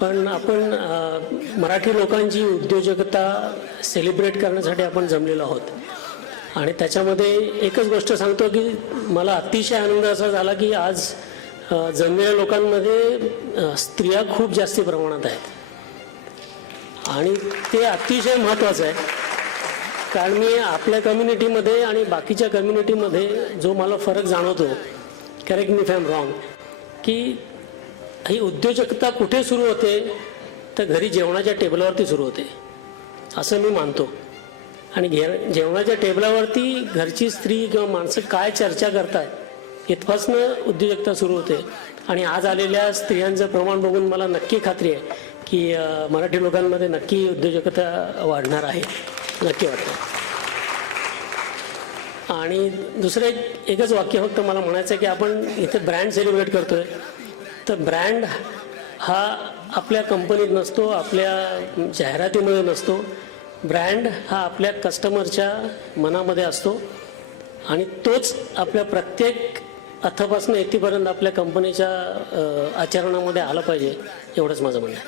पण आपण मराठी लोकांची उद्योजकता सेलिब्रेट करण्यासाठी आपण जमलेलो आहोत आणि त्याच्यामध्ये एकच गोष्ट सांगतो की मला अतिशय आनंद असा झाला की आज जमलेल्या लोकांमध्ये स्त्रिया खूप जास्ती प्रमाणात आहेत आणि ते अतिशय महत्त्वाचं आहे. कारण मी आपल्या कम्युनिटीमध्ये आणि बाकीच्या कम्युनिटीमध्ये जो मला फरक जाणवतो, correct me if I am wrong, की ही उद्योजकता कुठे सुरू होते तर घरी जेवणाच्या टेबलावरती सुरू होते असं मी मानतो. आणि जेवणाच्या टेबलावरती घरची स्त्री किंवा माणसं काय चर्चा करतात इथपासनं उद्योजकता सुरू होते. आणि आज आलेल्या स्त्रियांचं प्रमाण बघून मला नक्की खात्री आहे की मराठी लोकांमध्ये नक्की उद्योजकता वाढणार आहे, नक्की वाटतं. आणि दुसरं एकच वाक्य फक्त मला म्हणायचं आहे की आपण इथे ब्रँड सेलिब्रेट करतोय तर ब्रँड हा आपल्या कंपनीत नसतो, आपल्या जाहिरातीमध्ये नसतो. ब्रँड हा आपल्या कस्टमरच्या मनामध्ये असतो आणि तोच आपल्या प्रत्येक अथपासून येतीपर्यंत आपल्या कंपनीच्या आचरणामध्ये आला पाहिजे, एवढंच माझं म्हणणं आहे.